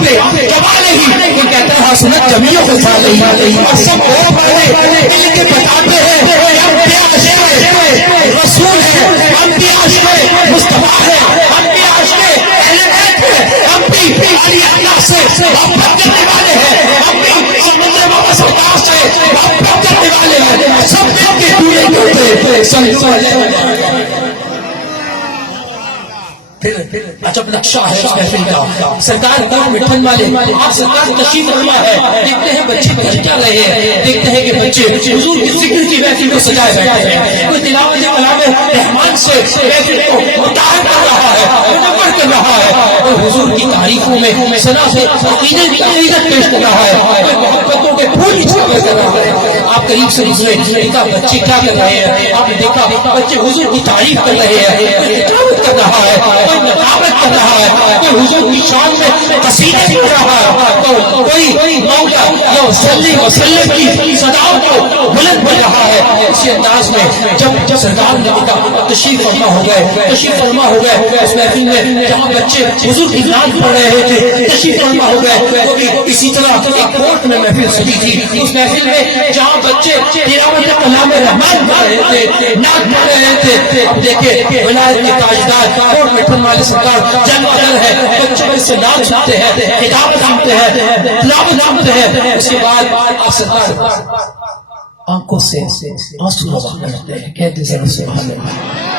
پہ جوال ہی وہ کہتا ہے حسنت جمیع خصالہ اور سب وہ والے دل کے بتاتے ہیں ہم بھی عاشق رسول ہیں، ہم بھی عاشق مصطفیٰ ہیں، ہم بھی عاشق اہل بیت ہیں، ہم بھی علی اللہ سے محبت کرنے والے ہیں، ہم بھی سمندر بابا سرکار سے محبت کرنے والے ہیں، سب مل کے پورے کرتے صلی اللہ علیہ وسلم۔ عجب نقشہ ہے اس محفل کا، سرکار کا مٹھن والے آپ سرکار تشریف فرما ہے، دیکھتے ہیں بچے کر کیا رہے ہیں، دیکھتے ہیں کہ بچے حضور کی ذکر کی محفل کو سجائے بیٹھے ہیں، کوئی تلاوت کلام رحمان سے محفل کو متحر کر رہا ہے، منور کر رہا ہے، اور حضور کی تعریفوں میں ثنا سے عقیدت پیش کر رہا ہے، کوئی محبتوں کے پھول چھاپ کر رہا ہے۔ آپ قریب سے گزرے، دیکھا بچے کیا کر رہے ہیں، آپ نے دیکھا بچے حضور کی تعریف کر رہے ہیں، کوئی تلاوت کر رہا ہے، کوئی نقابت کر رہا ہے، کوئی حضور کی شان میں قصیدہ پڑھ رہا ہے، تو کوئی مولا یا صلی وسلم کی صداؤں کو بلند کر رہا ہے۔ اسی انداز میں جب سرکار نے دیکھا تشریف فرما ہو گئے اس محفل میں جہاں بچے حضور کی نعت پڑھ رہے تھے، تشریف فرما ہو گئے، وہ بھی اسی طرح ایک کورٹ میں محفل سجی تھی، اس محفل میں جہاں بچے تلاوت کلام رحمان پڑھ رہے تھے، نعت پڑھ رہے تھے، اب دیکھیں ولایت کے تاجدار کورٹ میں پڑھنے والے سرکار جنگ قدر ہے، بچوں اس سے نام سنتے ہیں، کتاب سنتے ہیں، تلاوت سنتے ہیں، اس کے بعد آپ سرکار آنکھوں سے آنسو روا کرتے ہیں، کہتے ہیں سبحان اللہ۔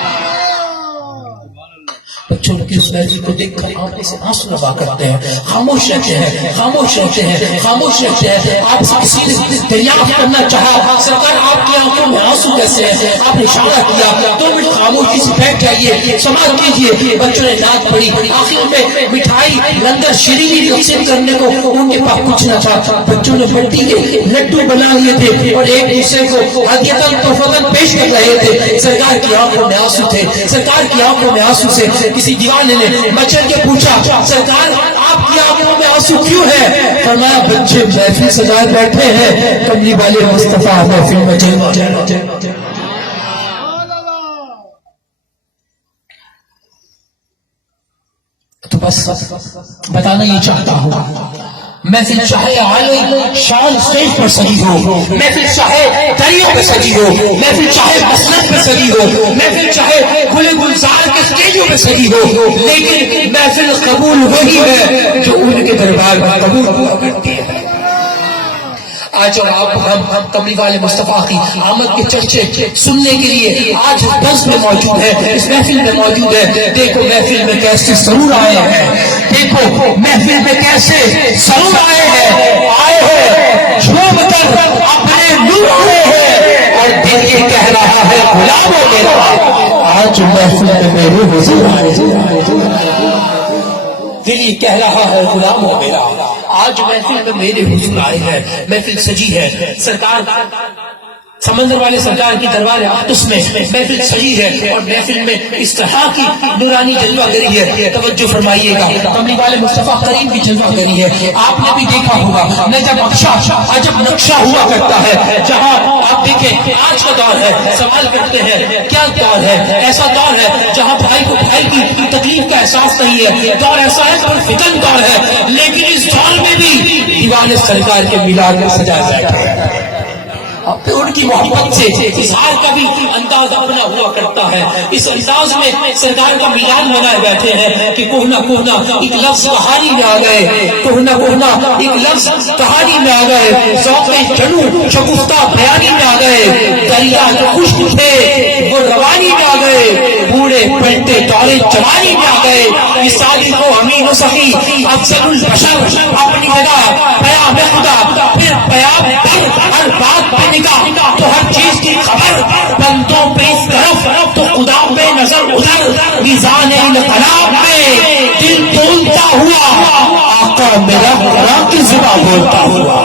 بچوں کی اس محفل کو دیکھ کر آنکھوں سے آنسو روا کرتے ہیں، خاموش رہتے ہیں، خاموش رہتے ہیں، خاموش رہتے ہیں۔ آپ سے کسی نے دریافت کرنا چاہا سرکار آپ کی آنکھوں میں آنسو کیسے ہیں، آپ نے اشارہ کیا، 2 منٹ خاموشی سے بیٹھ جائیے، سماعت کیجیے۔ بچوں نے نعت پڑھی، آخر میں مٹھائی لنگر شیرینی تقسیم کرنے کو ان کے پاس کچھ نہ تھا، بچوں نے مٹی کے لڈو بنا لیے تھے اور ایک دوسرے کو ہدیۃً تحفۃً پیش کر رہے تھے۔ سرکار کی آنکھوں میں آنسو تھے، سرکار کی آنکھوں میں آنسو سے کسی دیوانے نے مچل کے پوچھا سرکار آپ کی آنکھوں میں آنسو کیوں ہے؟ فرمایا بچے محفل سجائے بیٹھے ہیں، کملی والے مصطفیٰ محفل میں جلوہ۔ تو بس بتانا یہ چاہتا ہوں، محفل چاہے عالی شان اسٹیج پر سجی ہو، محفل چاہے دریوں پہ سجی ہو، محفل چاہے مسند پہ سجی ہو، محفل چاہے گل گلزار کے اسٹیجوں پہ سجی ہو، لیکن محفل قبول وہی ہے جو ان کے دربار میں قبول ہوا کرتی ہے۔ آج اور آپ ہم کملی والے مصطفیٰ کی آمد کے چرچے سننے کے لیے آج اس بس میں موجود ہے، اس محفل میں موجود ہے۔ دیکھو محفل میں کیسے سرور آئے ہیں، دیکھو محفل میں کیسے سرور آئے ہیں، جھوم کر اپنے نور آئے ہیں، اور دل یہ کہہ رہا ہے غلاموں میرا آج محفل میں میرے حضور آئے ہیں، دل یہ کہہ رہا ہے غلاموں میرا آج محفل میں میرے حضور آئے ہیں۔ محفل سجی ہے، سرکار سمندر والے سرکار کی دربار اقدس میں محفل سجی ہے، اور محفل میں اس طرح کی نورانی جلوہ گری ہے۔ توجہ فرمائیے گا، کملی والے مصطفیٰ کریم کی جلوہ گری ہے۔ آپ نے بھی دیکھا ہوگا نجب عجب نقشہ ہوا کرتا ہے، جہاں آپ دیکھیں آج کا دور ہے، سوال کرتے ہیں کیا دور ہے؟ ایسا دور ہے جہاں بھائی کو بھائی کی تکلیف کا احساس نہیں ہے، دور ایسا ہے پر فتن دور ہے، لیکن اس دور میں بھی دیوان سرکار کے میلاد میں سجائے بیٹھے ہیں۔ ان کی محبت سے اظہار کا بھی انداز اپنا ہوا کرتا ہے، اس انداز میں سرکار کا میلاد منائے بیٹھے ہیں کہ کوہنا کوہنا ایک لفظ کہانی میں آ گئے، کوہنا کوہنا ایک لفظ کہانی میں آ گئے، ذوق جنو شگفتہ بیانی میں آ گئے، دریا جو خشک تھے وہ روانی میں آ گئے، بوڑھے پلٹے دورے جوانی میں آ گئے، اس صادق و امین و سخی افضل البشر اپنی جگہ پیام خدا پھر پیام ہر بات پہ نگاہ تو ہر چیز کی خبر، بندوں پہ اس طرف تو خدا پہ نظر ادھر، میزان انقلاب میں دل بولتا ہوا آقا میرا قرآن کی زبان بولتا ہوا،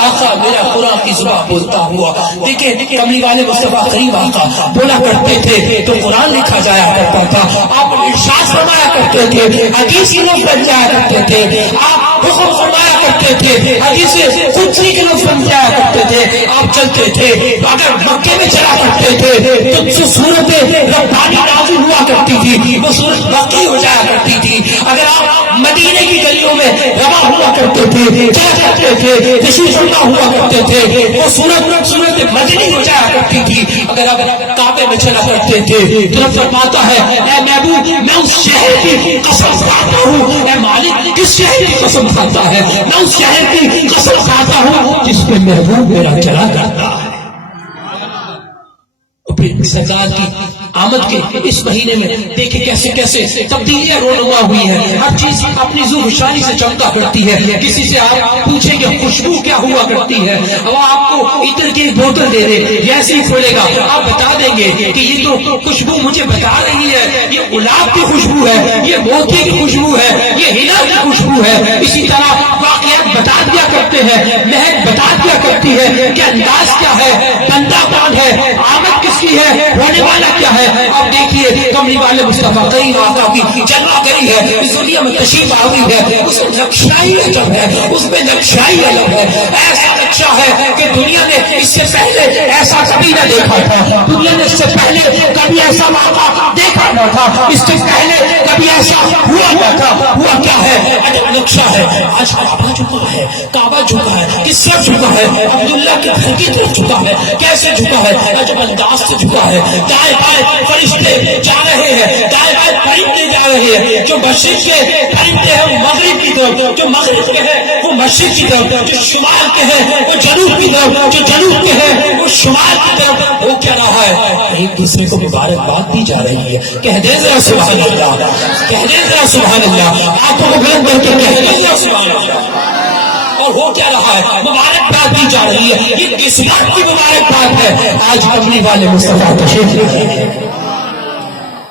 آقا میرا قرآن کی زبان بولتا ہوا۔ دیکھیں کملی والے مصطفیٰ کریم آقا بولا کرتے تھے تو قرآن لکھا جایا کرتا تھا، آپ ارشاد فرمایا کرتے تھے، حدیث کی نوٹ بن جایا کرتے تھے، آپ حکم فرمایا کرتے کرتے تھے, حدیث قدسی کے لفظ بن جایا کرتے تھے. آپ چلتے تھے اگر مکے میں چلا کرتے تھے تو جو صورت ربانی نازل ہوا کرتی تھی وہ صورت باقی ہو جایا کرتی تھی. اگر آپ مدینے کی گلیوں میں روا ہوا کرتے تھے, چلا کرتے تھے, تشریف فرما ہوا کرتے تھے, وہ صورت مدنی ہو جایا کرتی تھی. اگر کعبے میں چلا کرتے تھے تو رب فرماتا ہے اے محبوب میں اس شہر کی قسم کھاتا ہوں, اے مالک کس شہر کی قسم کھاتا ہے, میں اس شہر کی قسم کھاتا ہوں جس پہ محبوب میرا چلا کرتا ہے. پھر سرکار کی آمد کے اس مہینے میں دیکھیں کیسے کیسے تبدیلیاں رونما ہوئی ہیں. ہر چیز اپنی ذو شانی سے چمکا کرتی ہے. کسی سے آپ پوچھیں گے خوشبو کیا ہوا کرتی ہے, وہ آپ کو عطر کی بوتل دے دے, جیسے ہی کھولے گا آپ بتا دیں گے کہ یہ تو خوشبو مجھے بتا رہی ہے, یہ گلاب کی خوشبو ہے, یہ موتی کی خوشبو ہے, یہ ہنا کی خوشبو ہے. اسی طرح واقعات بتا دیا کرتے ہیں, مہک بتا دیا کرتی ہے کہ انداز کیا ہے, بندہ کون ہے, آمد کس کی ہے, ہونے والا کیا ہے. اب دیکھیے کملی والے مصطفیٰ کریم آقا کی جلوہ گری ہے, اس دنیا میں تشریف آوری ہے, اس میں نقشائی عجب ہے, اس میں نقشائی الگ ہے. ایسا نقشہ ہے کہ دنیا نے اس سے پہلے ایسا کبھی نہ دیکھا تھا, دنیا نے اس سے پہلے کبھی ایسا موقع دیکھا نہ تھا, اس سے پہلے کبھی ایسا ہوا نہ تھا. ہوا کیا ہے, عجب نقشہ ہے. آج کعبہ جھکا ہے, کعبہ جھکا ہے, کس طرف جھکا ہے, عبداللہ کے گھر کی طرف جھکا ہے. کیسے جھکا ہے, عجب انداز سے جھکا ہے. دائیں بائیں فرشتے جا رہے ہیں, دائیں بائیں پرندے جا رہے ہیں. جو مشرق کے پرندے ہیں وہ مغرب کی طرف, جو مغرب کے ہیں وہ مشرق کی طرف, جو شمال کے ہیں وہ جنوب کی طرف, جو جنوب کے ہیں وہ شمال کی طرف. وہ کیا رہا ہے, ایک دوسرے کو مبارکباد دی جا رہی ہے. کہہ دیں ذرا سبحان اللہ, کہہ دیں ذرا سبحان اللہ, آنکھوں کو بلند کر کے کہہ دیں ذرا سبحان اللہ. اور ہو کیا رہا ہے, مبارکباد دی جا رہی ہے. یہ کس بات کی مبارکباد ہے, آج اپنے والے مصطفیٰ تشریف لائے ہیں.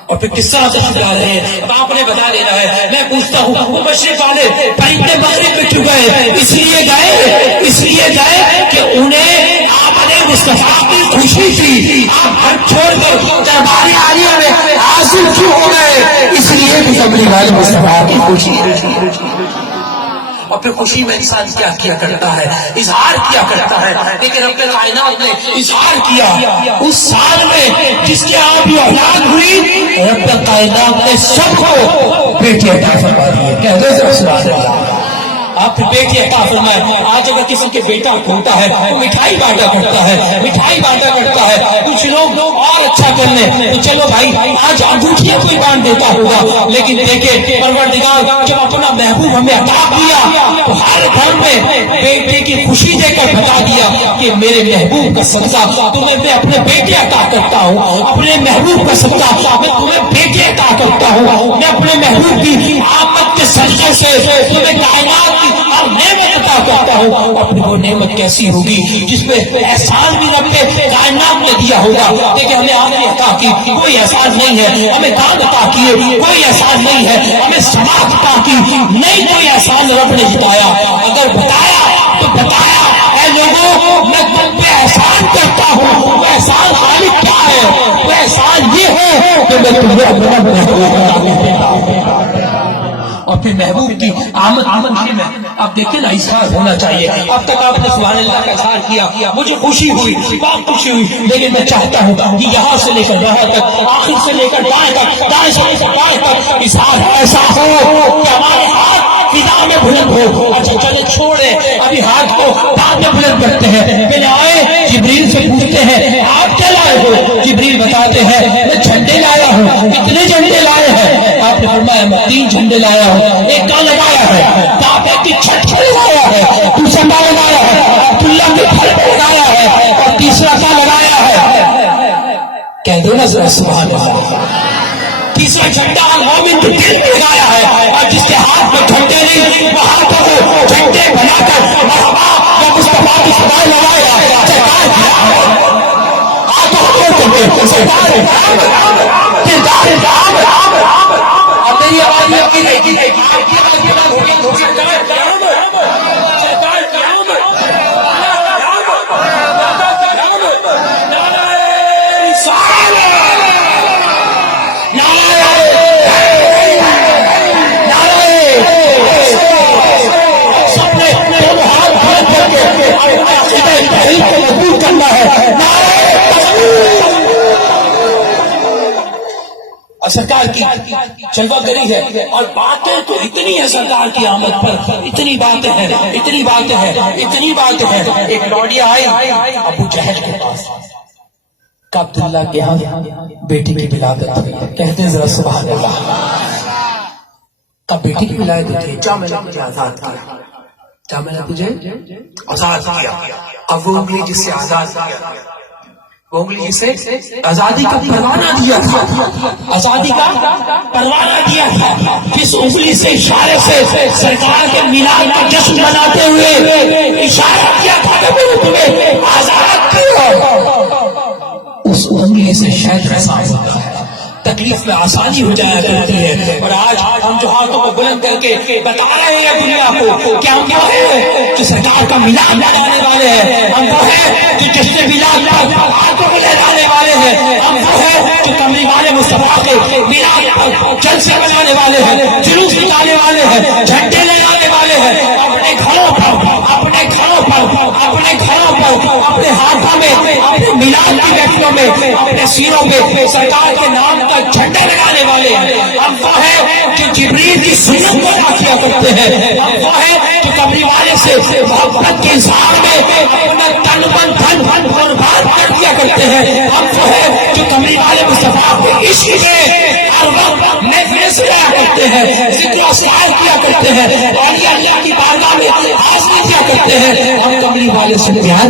اور پھر کس طرح سے لا رہے ہیں, اب آپ نے بتا دینا ہے. میں پوچھتا ہوں وہ مشرق والے پرندے مغرب میں کیوں گئے, اس لیے گئے کہ انہیں آمد مصطفیٰ کی خوشی تھی. آپ گھر چھوڑ کر دربار عالیہ میں حاصل کیوں ہو گئے, اس لیے بھی اپنے والے مصطفیٰ کی خوشی. اور پھر خوشی میں انسان کیا کیا کرتا ہے, اظہار کیا کرتا ہے. لیکن رب کائنات نے اظہار کیا اس سال میں جس کے آپ کی اولاد ہوئی, رب کائنات نے سب کو بیٹی عطا فرما دی. کہہ دو ذرا سبحان اللہ. آپ بیٹی عطا فرمائے. آج اگر کسی کے بیٹا ہوتا ہے تو مٹھائی بانٹا کرتا ہے, مٹھائی بانٹا کرتا ہے. کچھ لوگ اور اچھا کر لیں تو چلو بھائی آج انگوٹھیاں کوئی بانٹ دیتا ہوگا. لیکن دیکھیں پروردگار جب اپنا محبوب ہمیں عطا کیا تو ہر گھر میں بیٹے کی خوشی دے کر بتا دیا کہ میرے محبوب کا صدقہ تمہیں میں اپنے بیٹے عطا کرتا ہوں, اپنے محبوب کا صدقہ میں تمہیں بیٹے عطا کرتا ہوں. میں اپنے محبوب کی آمد کے صدقے سے تمہیں کائنات اور نعمت عطا کرتا ہوں. اپنی وہ نعمت کیسی ہوگی جس پہ احسان بھی رب کے کائنات نے دیا ہوگا. دیکھیں ہمیں آنکھیں عطا کی کوئی احسان نہیں ہے, ہمیں کان عطا کیے کوئی احسان نہیں ہے, ہمیں سماعت عطا کی نہیں کوئی احسان رب نے جتایا. اگر بتایا تو بتایا اے لوگوں میں تم پہ احسان کرتا ہوں. وہ احسان خالق کیا ہے, وہ احسان یہ ہے کہ میں تمہیں اپنا محبوب. اور پھر محبوب کی آمد میں آپ دیکھیں نا اظہار ہونا چاہیے. اب تک آپ نے سبحان اللہ کا اظہار کیا, مجھے خوشی ہوئی, بہت خوشی ہوئی. لیکن میں چاہتا ہوں کہ یہاں سے لے کر یہاں تک, آخر سے لے کر دائیں تک, دائیں سے لے کر بائیں تک اظہار ایسا ہو کہ ہمارے ہاتھ فضا میں بلند ہو. اچھا چلے چھوڑے ابھی ہاتھ کو بعد میں بلند کرتے ہیں. پہلے آئے جبریل سے پوچھتے ہیں آپ کیا لائے ہو, جبریل بتاتے ہیں میں جھنڈے لایا ہوں. کتنے جھنڈے لائے ہیں, آپ نے فرمایا میں 3 جھنڈے لایا ہوں. ایک کا لگایا ہے کعبے کی چھت پر لگایا ہے, دوسرا کا لگایا ہے عبداللہ کے گھر پہ لگایا ہے, اور تیسرا کا لگایا ہے, کہہ دو نا ذرا سبحان اللہ. تیسرا جھنڈا مومن کے دل میں لگایا ہے, اور جس کے ہاتھ میں جھنڈے نہیں وہ ہاتھوں کو جھنڈے بنا کر مرحبا یا مصطفیٰ کی صدائیں لگایا ہے. اب میری آواز میں کی رہے گی سب نے ہوتا ہے. اور سرکار کی جلوہ گری ہے اور باتیں تو اتنی ہے سرکار کی آمد پر, اتنی باتیں ہیں, اتنی باتیں ہیں, اتنی باتیں ہیں. ایک لوڈیا آئی ابو جہل کے پاس, عبداللہ کے ہاں بیٹی کی ولادت, کہتے ہیں ذرا سبحان اللہ. کب بیٹی کی ولادت ہوتی ہے, کیا میں نے تجھے آزاد کیا, کیا میں نے تجھے آزاد کیا. اب وہ انگلی جس سے آزاد کیا, وہ انگلی جسے آزادی کا پروانہ دیا تھا, آزادی کا پروانہ دیا تھا, جس انگلی سے اشارے سے سرکار کے میلاد کا جشن مناتے ہوئے اشارہ کیا تھا کہ میں نے تمہیں آزاد کیا, اس انگلی سے شاید آسان ہوتا ہے, تکلیف میں آسانی ہو جایا کرتی ہے. اور آج ہم جو ہاتھوں کو بلند کر کے بتا رہے ہیں دنیا کو کہ ہم وہ ہیں جو سرکار کا میلاد منانے والے ہیں, ہم وہ ہیں جو جشن میلاد پر ہاتھوں کو لہرانے والے ہیں, ہم وہ ہیں جو کملی والے مصطفیٰ کے میلاد پر جلسے منانے والے ہیں, جلوس نکالنے والے ہیں, جھنڈے لہرانے والے ہیں. اپنے گھروں پر, اپنے گھروں پر, اپنے گھروں پر, اپنے ہاتھوں میں, اپنے میلاد کی محفلوں میں, اپنے سینوں پہ سرکار کے نام کا جھنڈا لگانے والے ہیں. ہم وہ ہیں جو جبریل کی سنت کو ادا کیا کرتے ہیں, ہم وہ ہیں جو کملی والے سے محبت کے اظہار میں اپنا تن من دھن قربان کر دیا کرتے ہیں. ہم وہ ہیں جو کملی والے مصطفیٰ کے عشق میں ہر وقت محفلیں سجایا کرتے ہیں, ذکر و اذکار کیا کرتے ہیں, اولیاء اللہ کی بارگاہ میں حاضری کیا کرتے ہیں. ہم کملی والے سے پیار,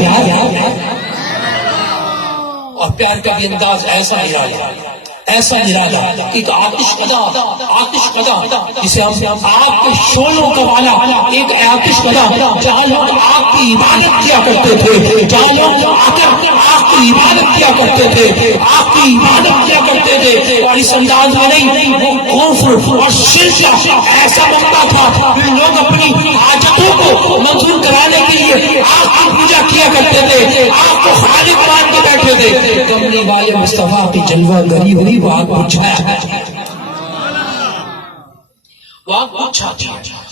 اور پیار کا بھی انداز ایسا نرالا, ایسا نرالا کہ ایک آتش قدا جسے ہم آگ کے شعلوں کا والا, ایک آتش قدا جہاں لوگ آگ کی عبادت کیا کرتے تھے, جہاں لوگ آگ کی عبادت کیا کرتے تھے, آگ کی عبادت کیا کرتے تھے. اور اس انداز میں نہیں, وہ کفر اور شرک کا ایسا بنتا تھا کہ لوگ اپنی حاجتوں کو منظور کرانے کے لیے آگ کی پوجا کیا کرتے تھے, آگ کو خالق مان کے بیٹھے تھے. کملی والے مصطفیٰ کی جلوہ گری ہوئی وہ آگ بجھایا, وہ آگ بجھاتی,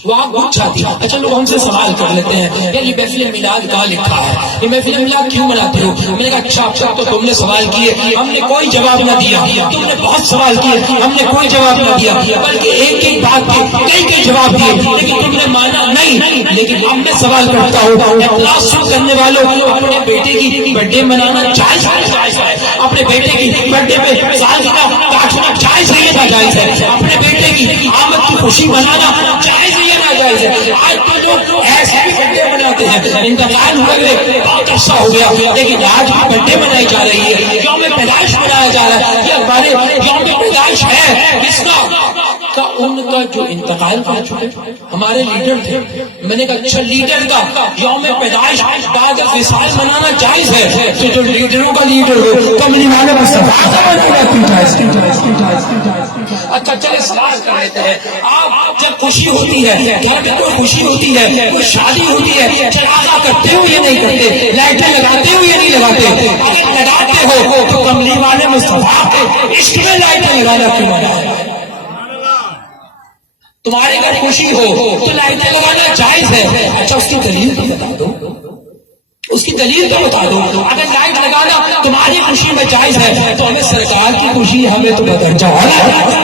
وہ آگ بجھاتی. اچھا لوگ ہم سے سوال کر لیتے ہیں, یار یہ محفل میلاد کہاں لکھا ہے, یہ محفل میلاد کیوں مناتے ہو؟ میں نے کہا اچھا اب تک تو تم نے سوال کیے, ہم نے کوئی جواب نہ دیا. تم نے بہت سوال کیے, ہم نے کوئی جواب نہ دیا, بلکہ ایک ایک بات کے کئی جواب دیے, لیکن تم نے مانا نہیں. لیکن اب میں سوال کرتا ہوں, اعتراض کرنے والوں, اپنے بیٹے کی برتھ ڈے منانا جائز ہے, اپنے بیٹے کی برتھ ڈے پہ سالگرہ کاٹنا جائز ہے یا ناجائز ہے, اپنے بیٹے کی آمد کی خوشی منانا جائز ہے یا ناجائز ہے؟ آج تو لوگ ایسے بھی برتھ ڈے مناتے ہیں, انتقال ہوئے بہت عرصہ ہو گیا, لیکن آج بھی برتھ ڈے منائی جا رہی ہے, یوم پیدائش منایا جا رہا ہے. یہ ہمارے یوم پیدائش ہے کس کا ان کا جو انتقال کر چکے ہمارے لیڈر تھے. میں نے کہا اچھا لیڈر کا یوم پیدائش بعد وصال منانا جائز ہے, تو جو لیڈروں کا لیڈر ہو کملی والے مصطفیٰ کا منانا کیوں جائز؟ اچھا چلے سوال کر لیتے ہیں, آپ جب خوشی ہوتی ہے, گھر میں کوئی خوشی ہوتی ہے, کوئی شادی ہوتی ہے, چراغا کرتے ہو یا نہیں کرتے, لائٹیں لگاتے ہو یا نہیں لگاتے؟ اگر لگاتے ہو تو کملی والے مصطفیٰ کے عشق میں لائٹیں لگانا کیوں منع ہے؟ تمہارے گھر خوشی ہو تو لائٹیں لگانا جائز ہے. اچھا اس کی دلیل تو بتا دو, اس کی دلیل تو بتا دو. اگر لائٹ لگانا تمہاری خوشی میں جائز ہے تو ہمیں سرکار کی خوشی ہمیں تو بدرجہ ہے,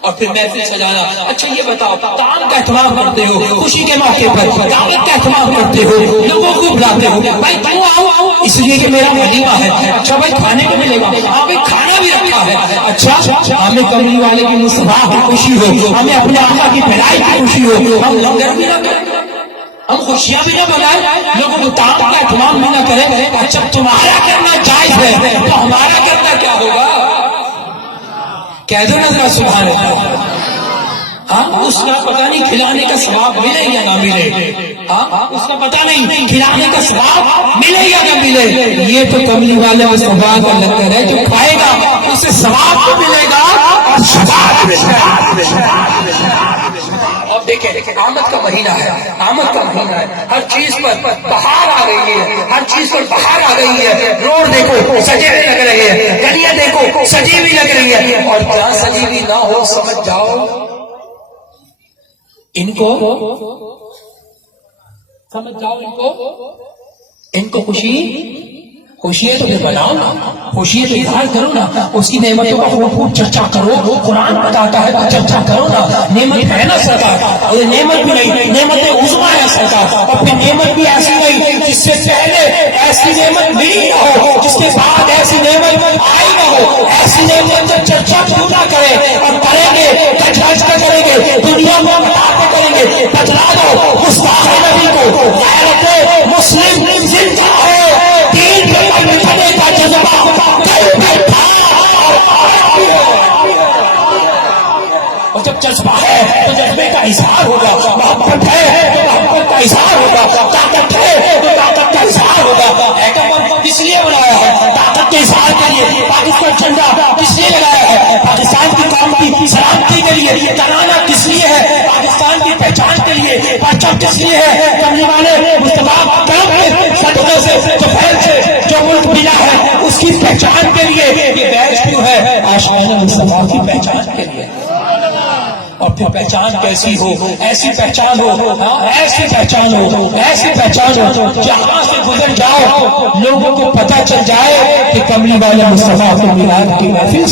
اور پھر محفل سجانا. اچھا یہ بتاؤ, طعام کا اہتمام کرتے ہو, خوشی کے موقع پر دعوت کا اہتمام کرتے ہو, لوگوں کو بلاتے ہو, بھائی تم آؤ اس لیے کہ میرا ولیمہ ہے. اچھا بھائی کھانے کو ملے گا, ہاں بھائی کھانا بھی رکھا ہے. اچھا ہمیں کملی والے کی مصطفیٰ کی خوشی ہو, ہمیں اپنے آقا کی پیدائش کی خوشی ہو, ہم لنگر بھی نہ کریں, ہم خوشیاں بھی نہ بنائیں, لوگوں کو طعام کا اہتمام بھی نہ کریں. اچھا تمہارا کرنا جائز ہے تو ہمارا کرنا کیا ہوگا؟ کہہ دو نا ذرا سبحان اللہ. ہاں اس کا پتہ نہیں کھلانے کا ثواب ملے یا نہ ملے, ہاں اس کا پتہ نہیں کھلانے کا ثواب ملے یا نہ ملے. یہ تو کملی والے مصطفیٰ کا لنگر ہے, جو کھائے گا اسے ثواب بھی ملے گا اور ثواب بھی ملے گا. اور دیکھیں آمد کا مہینہ ہے, آمد کا مہینہ ہے, ہر چیز پر بہار آ رہی ہے, ہر چیز پر بہار آ رہی ہے. روڈ دیکھو سجے ہوئے لگ رہے ہیں, گلیاں دیکھو سجی ہوئی لگ رہی ہے, اور جہاں سجی ہوئی نہ ہو سمجھ جاؤ ان کو, سمجھ جاؤ ان کو ان کو خوشی ہے تو پھر بناؤ نا، خوشی ہے تو اظہار کرو نا، اس کی نعمتوں کا خوب چرچا کرو، قرآن بتاتا ہے تو چرچا کرو نا، نعمت ہے نا سرکار، اور نعمت بھی نہیں، نعمت عظمیٰ ہے سرکار، اور پھر نعمت بھی ایسی نہیں جس سے پہلے ایسی نعمت ملی نہ ہو، جس کے بعد ایسی نعمت آئی نہ ہو، ایسی نعمت جب چرچا کیوں نہ کرے، اور کریں گے کچھ کریں گے، دنیا میں بتاتے کریں گے، بتلا دو گستاخ نبی کو، غیرت مسلم زندہ ہے، دین پر مٹنے کا جذبہ کل بیٹھا، اور جب جذبہ ہے تو جذبے کا اظہار ہوگا، محبت ہے تو محبت کا اظہار ہوگا، طاقت ہے تو طاقت کا اظہار ہوگا۔ ایٹم کس لیے بنایا ہے؟ طاقت کے اظہار کے لیے۔ پاکستان جھنڈا کس لیے لگایا ہے؟ پاکستان کی قوم کی سلامتی کے لیے۔ ترانہ کس لیے ہے؟ پاکستان کی پہچان کے لیے۔ پرچم کس لیے ہے؟ کملی والے مصطفیٰ کرم صدقے سے جو پھیل سے جو ملک ملا ہے اس کی پہچان کے لیے۔ یہ بیچ کیوں ہے؟ عاشقان مصطفیٰ کی پہچان کے لیے۔ اور پھر پہچان کیسی ہو؟ ایسی پہچان ہو، ایسی پہچان ہو، ایسی پہچان ہو جہاں سے گزر جاؤ لوگوں کو پتہ چل جائے کہ کملی والے مصطفیٰ کو میلاد کی محفل،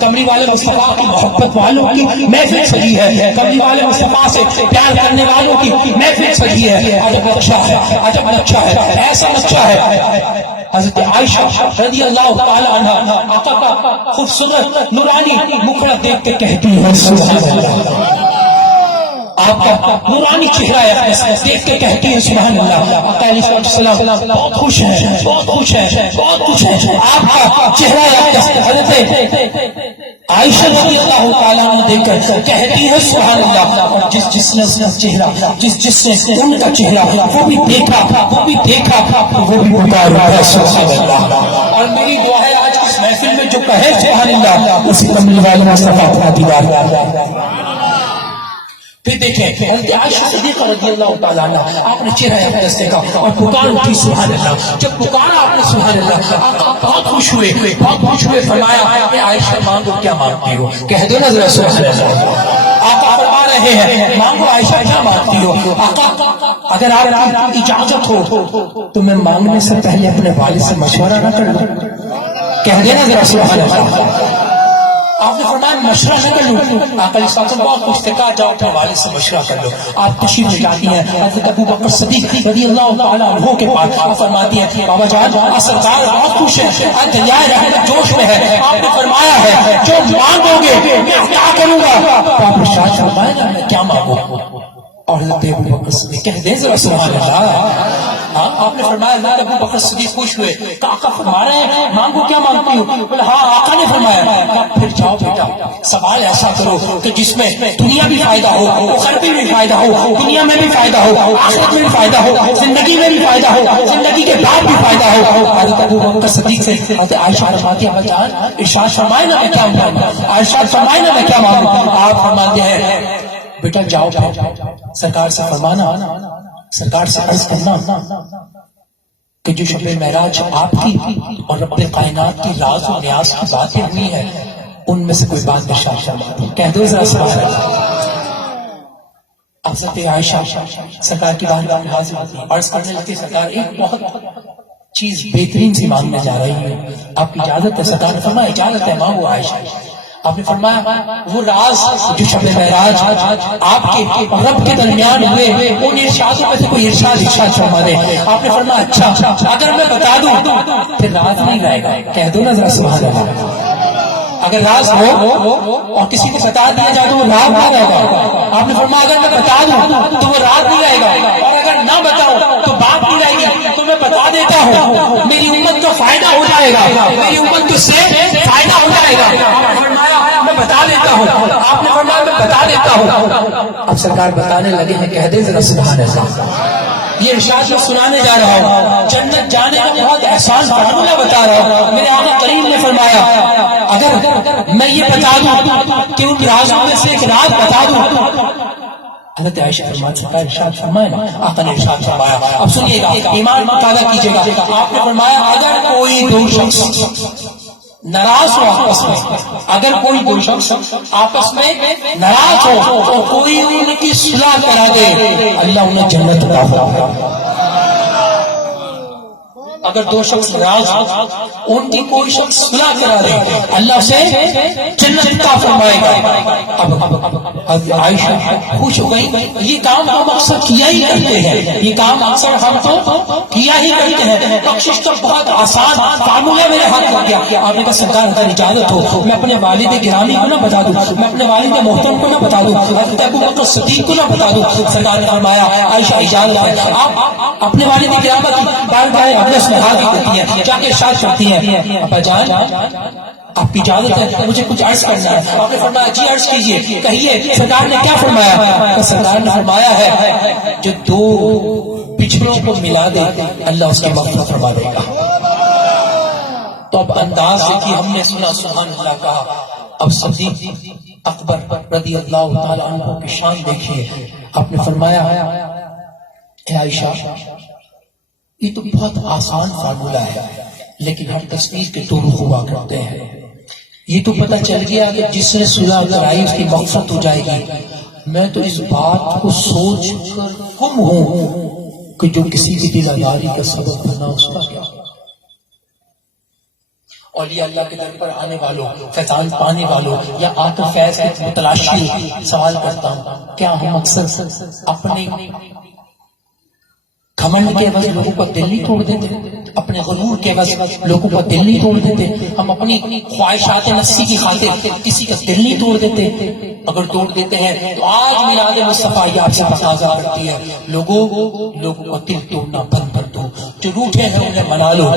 کملی والے مصطفیٰ کی محبت والوں کی محفل سجی ہے، کملی والے مصطفیٰ سے پیار کرنے والوں کی محفل سجی ہے۔ عجب نقشہ ہے، عجب نقشہ ہے، ایسا نقشہ ہے۔ حضرت عائشہ رضی اللہ تعالی عنہ آقا کا خوبصورت نورانی مکھڑا دیکھ کے کہتی ہے سبحان اللہ، آپ کا نورانی چہرہ ہے دیکھ کے کہتی ہے سبحان اللہ۔ آقا علیہ السلام بہت خوش ہیں، بہت خوش ہیں، بہت خوش ہیں، آپ کا چہرہ ہے۔ حضرت عائشہ رضی اللہ تعالیٰ عنہ دیکھ کر کہتی ہے سبحان اللہ، اور جس نے اس کا چہرہ، جس نے ان کا چہرہ وہ بھی دیکھا، وہ بھی پکار رہا ہے سبحان اللہ۔ اور میری دعا ہے آج اس محفل میں جو کہے سبحان اللہ اسی کملی والے مصطفیٰ کا دیدار۔ پھر دیکھیں حضرت عائشہ صدیقہ رضی اللہ تعالیٰ عنہ، آپ نے چہرہ اقدس دیکھا اور پکار اٹھی سبحان اللہ۔ جب پکارا آپ نے سبحان اللہ، آقا بہت خوش ہوئے، بہت خوش ہوئے، فرمایا کہ عائشہ مانگو کیا مانگتی ہو؟ کہہ دو نا ذرا سبحان اللہ۔ آقا فرما رہے ہیں مانگو عائشہ کیا مانگتی ہو؟ آقا اگر آپ کی اجازت ہو تو میں مانگنے سے پہلے اپنے والد سے مشورہ نہ کر لوں؟ کہہ دینا ذرا سبحان اللہ۔ آپ نے فرمایا مشورہ نہ کر لوں؟ آقا علیہ السلام بہت خوش تھے، کہا جاؤ اپنے والد سے مشورہ کر لو۔ آپ تشریف لے جاتی ہیں حضرت ابو بکر صدیق رضی اللہ تعالیٰ عنہ کے پاس، آپ فرماتی ہیں بابا جان سرکار بہت خوش ہے، دریائے رحمت جوش میں ہے، آپ نے فرمایا ہے جو مانگو گے میں کیا کروں گا؟ آپ نے شاید فرمایا میں کیا مانگوں؟ اور حضرت ابو بکر صدیق کہہ دیں ذرا سبحان اللہ۔ آپ نے فرمایا حضرت ابو بکر صدیق خوش ہوئے، کہ آقا فرما رہے ہیں مانگو کیا مانگتی ہو؟ بولے ہاں آقا نے فرمایا۔ پھر جاؤ بیٹا سوال ایسا کرو کہ جس میں دنیا بھی فائدہ ہو، آخرت میں بھی فائدہ ہو، دنیا میں بھی فائدہ ہو، آخرت میں بھی فائدہ ہو، زندگی میں بھی فائدہ ہو، زندگی کے بعد بھی فائدہ ہو۔ حضرت ابو بکر صدیق سے حضرت عائشہ فرماتی ہے جان ارشاد فرمائے نا میں کیا مانگوں، ارشاد فرمائے نا میں کیا مانگوں؟ آپ فرماتے ہیں بیٹا جاؤ سرکار سے فرمانا، سرکار سے عرض کرنا کہ جو شب معراج آپ کی اور رب کائنات کی راز و نیاز کی باتیں ہوئی ہیں ان میں سے کوئی بات ارشاد فرما، کہہ دو ذرا سبحان اللہ۔ حضرت عائشہ سرکار کی بارگاہ میں حاضر ہوتی، عرض کرنے لگتی سرکار ایک بہت چیز بہترین سی مانگنے جا رہی ہے، آپ کی اجازت ہے؟ سرکار نے فرمایا اجازت ہے مانگو عائشہ۔ آپ نے فرمایا وہ راز جو شب معراج آپ کے اور رب کے درمیان ہوئے ان ارشادوں میں سے کوئی ارشاد فرما دے۔ آپ نے فرمایا اچھا اگر میں بتا دوں پھر راز نہیں رہے گا، کہہ دو نا ذرا سبحان اللہ۔ اگر راز ہو اور کسی کو بتا دیا جائے تو وہ راز نہ رہے گا۔ آپ نے فرمایا اگر میں بتا دوں تو وہ راز نہیں رہے گا، اور اگر نہ بتاؤں تو بات نہیں رہے گی، تو میں بتا دیتا ہوں میری امت کو فائدہ ہو جائے گا، میری امت کو سے فائدہ ہو جائے گا۔ میں بتا دیتا ہوں، آپ نے فرمایا میں بتا دیتا ہوں۔ اب سرکار بتانے لگے ہیں، کہہ دے ذرا سبحان اللہ۔ یہ ارشاد میں سنانے جا رہا ہوں، جنت جانے کا بہت احسان فارمولہ بتا رہا ہوں۔ میرے آقا کریم نے فرمایا اگر میں یہ بتا دوں کہ ان رازوں میں سے ایک راز بتا دوں، حضرت عائشہ فرماتی سرکار ارشاد فرمائے نا، آقا نے ارشاد فرمایا۔ اب سنیے گا، ایمان مطالعہ کیجیے گا۔ آپ نے فرمایا اگر کوئی دو شخص ناراض ہو آپس میں، اگر کوئی دو شخص آپس میں ناراض ہو تو کوئی ان کی صلح کرا دے، اللہ انہیں جنت عطا فرمائے۔ اگر دو شخص ناراض ان کی کوئی شخص صلح کرا دے اللہ سے جنت عطا فرمائے گا. اب عائشہ خوش ہو گئی. یہ کام ہم اکثر کیا ہی کرتے ہیں, یہ کام اکثر ہم تو کیا ہی کرتے ہیں. بخشش کا بہت آسان فارمولہ میرے ہاتھ میں گیا. آپ نے کہا سرکار اگر اجازت ہو میں اپنے والد گرامی کو نہ بتا دوں, میں اپنے والد محترم کو نہ بتا دوں, حضرت ابوبکر صدیق کو نہ بتا دوں. سرکار نے فرمایا عائشہ اجازت ہے, آپ اپنے والد گرامی کی بارگاہ اقدس میں حاضر ہوتی ہیں, جا کے ارشاد کرتی ہیں ابا جان آپ کی اجازت ہے مجھے کچھ عرض کرنا ہے. آپ نے فرمایا جی عرض کیجیے, کہیے. سرکار نے کیا فرمایا؟ سرکار نے فرمایا ہے جو دو پچھڑوں کو ملا دے اللہ اس کی مغفرت فرما دے گا. تو اب انداز دیکھیے, ہم نے سنا سبحان اللہ کہا, اب صدیق اکبر رضی اللہ تعالی عنہ کی شان دیکھیے. آپ نے فرمایا اے عائشہ یہ تو بہت آسان فارمولہ ہے لیکن ہم تصویر کے دو رخ ہوا کرتے ہیں. یہ تو پتہ چل گیا کہ جس نے صلح کرائی اس کی مغفرت ہو جائے گی. میں تو اس بات کو سوچ کر گم ہوں کہ جو کسی کی دل آزاری کا سبب بنا اس کا کیا. اولیاء اللہ کے در پر آنے والوں, فیضان پانے والوں یا آ کر فیض کی تلاشی سوال کرتا ہوں, کیا ہم اکثر اپنے گھمنڈ کے عوض لوگوں کا دل نہیں توڑ دیتے, اپنے غرور کے عوض لوگوں کا دل نہیں توڑ دیتے, ہم اپنی خواہشات نفسی کی خاطر کسی کا دل نہیں توڑ دیتے؟ اگر توڑ دیتے ہیں تو آج میلاد مصطفیٰ یہ آپ سے تقاضا کرتی ہے, لوگوں کا دل توڑنا بند کر دو. جو روٹھے ہیں انہیں منا لو,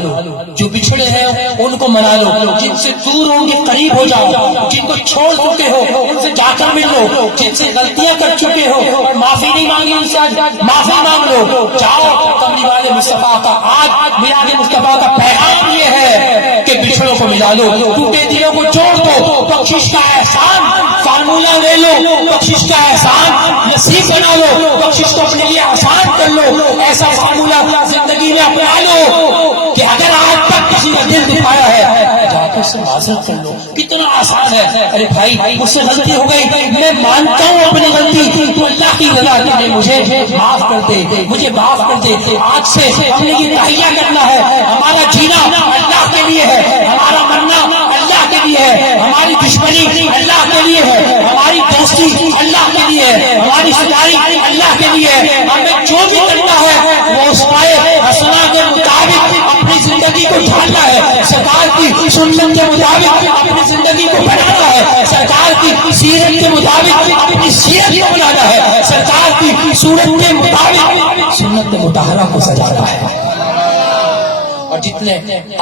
جو بچھڑے ہیں ان کو منا لو, جن سے دور ہوں گے قریب ہو جاؤ, جن کو چھوڑ چکے ہو ان سے جا کر مل لو, جن سے غلطیاں کر چکے ہو اور معافی نہیں مانگی ان سے معافی مانگ لو. جاؤ کملی والے مصطفیٰ کا آج میلاد مصطفیٰ کا پیغام یہ ہے کہ بچھڑوں کو ملا لو, ٹوٹے دلوں کو جوڑ دو, بخشش کا احسان فارمولہ لے لو, بخشش کا احسان نصیب بنا لو, بخشش کو اپنے لیے آسان کر لو. ایسا فارمولہ زندگی میں اپنا لو کہ اگر آج تک کسی نے دل دکھایا ہے جا کے اس سے معذرت کر لو. کتنا آسان ہے. ارے بھائی مجھ سے غلطی ہو گئی, میں مانتا ہوں اپنی غلطی, تو اللہ کی رضا کے لیے مجھے معاف کر دے, مجھے معاف کر دے. آج سے ہم نے یہ تہیہ کرنا ہے, ہمارا جینا اللہ کے لیے ہے, ہمارا مرنا اللہ کے لیے ہے, ہماری دشمنی اللہ کے لیے ہے, ہماری دوستی اللہ کے لیے ہے, ہماری ستاری اللہ کے لیے ہے. ہمیں جو بھی کرنا ہے وہ اس پائے حسنہ کے مطابق اپنی زندگی کو ڈھالنا ہے, سرکار کی سنت کے مطابق اپنی زندگی کو بنانا ہے, سرکار کی سیرت کے مطابق اپنی سیرت کو بنانا ہے, سرکار کی صورت کے مطابق سنت مطہرہ کو سجانا ہے. اور جتنے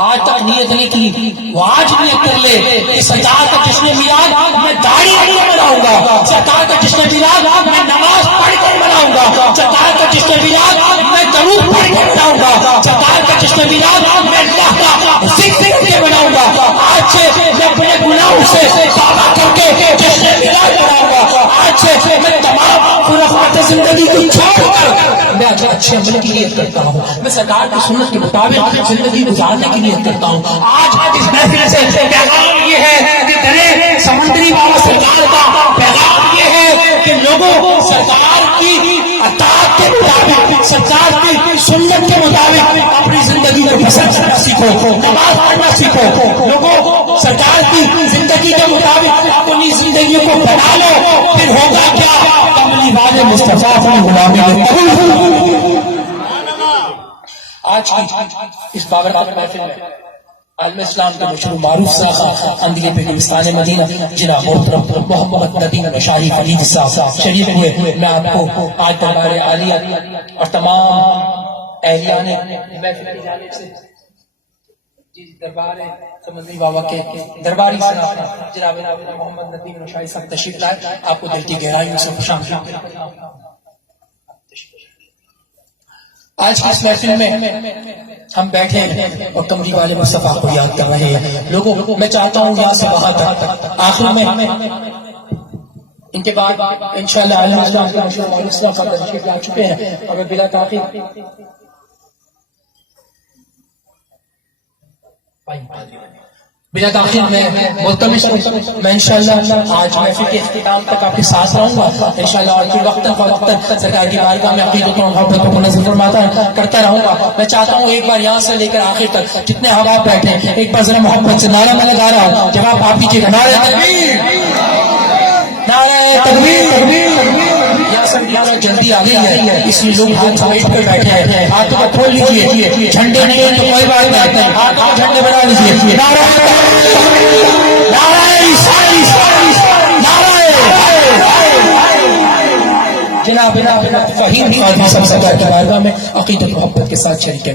آج تک نیت نہیں کی وہ آج نیت کر لے کہ سرکار کا جشن میلاد میں داڑھی نہیں بناؤں گا, سرکار کا جشن میلاد میں نماز پڑھ کر بناؤں گا, سرکار کا جشن میلاد میں درود پڑھ کر بناؤں گا, سرکار کا جشن میلاد میں اللہ کا ذکر کر کے بناؤں گا. آج سے میں اپنے گناہوں سے توبہ کر کے جشن میلاد بناؤں گا. آج سے میں تمام خرافات زندگی کو چھوڑ کر میں اچھے عمل کی نیت کرتا ہوں, میں سرکار کی سنت کے مطابق زندگی گزارنے کی نیت کرتا ہوں. آج اس محفل سے پیغام یہ ہے کہ درے سمندری بابا سرکار کا پیغام یہ ہے کہ لوگوں سرکار کی اطاعت کے مطابق, سرکار کی سنت کے مطابق اپنی زندگی کو بسر کرنا سیکھو, نماز پڑھنا سیکھو. لوگوں سرکار کی زندگی کے مطابق اپنی زندگی کو بنا لو, پھر ہوگا کیا؟ کملی والے مصطفیٰ اپنی غلامی میں قبول. آج کی اس بابرکت محفل میں عالم اسلام کے مشہور معروف صاحب اندیے پہ گلستان مدینہ جناب محترم محمد ندیم مشاہی فرید صاحب شریف ہوئے. میں آپ کو آج دربار عالیہ اور تمام اہلیان محفل کی جانب سے دربار سمندری بابا کے درباری صاحب جناب محمد ندیم مشاہی صاحب تشریف لائے. آپ کو دل کی گہرائیوں سے خوش آمدید. آج کی اس محفل میں ہم بیٹھے ہیں اور کملی والے مصطفیٰ کو یاد کر رہے ہیں. لوگوں میں چاہتا ہوں یہاں سے وہاں تک آخر میں ان کے بعد انشاءاللہ عالم اسلام کے مشہور معروف صاحب تشریف لا چکے ہیں اور میں بلا تاخیر بلا تاخیر میں ملتمس میں انشاءاللہ آج محفل کے اختتام تک آپ کے ساتھ رہوں گا انشاءاللہ، اور پھر وقتاً فوقتاً سرکار کی بارگاہ میں عقیدت و محبت کو نظر فرماتا کرتا رہوں گا. میں چاہتا ہوں ایک بار یہاں سے لے کر آخر تک جتنے احباب بیٹھے ہیں ایک بار ذرا محبت سے نعرہ میں لگا رہا ہوں، جب آپ پیچھے نعرہ تکبیر، نعرہ تکبیر. یہاں جلدی آ گئی ہے اس لیے لوگ ہاتھ سمیٹ کر بیٹھے ہیں. ہاتھوں کو کھول لیجیے، جھنڈے نہیں تو کوئی بات نہیں، ہاتھوں کو جھنڈے بنا لیجیے. جناب فہیم قاضی صاحب کی بارگاہ میں عقیدت و محبت کے ساتھ شریک ہے.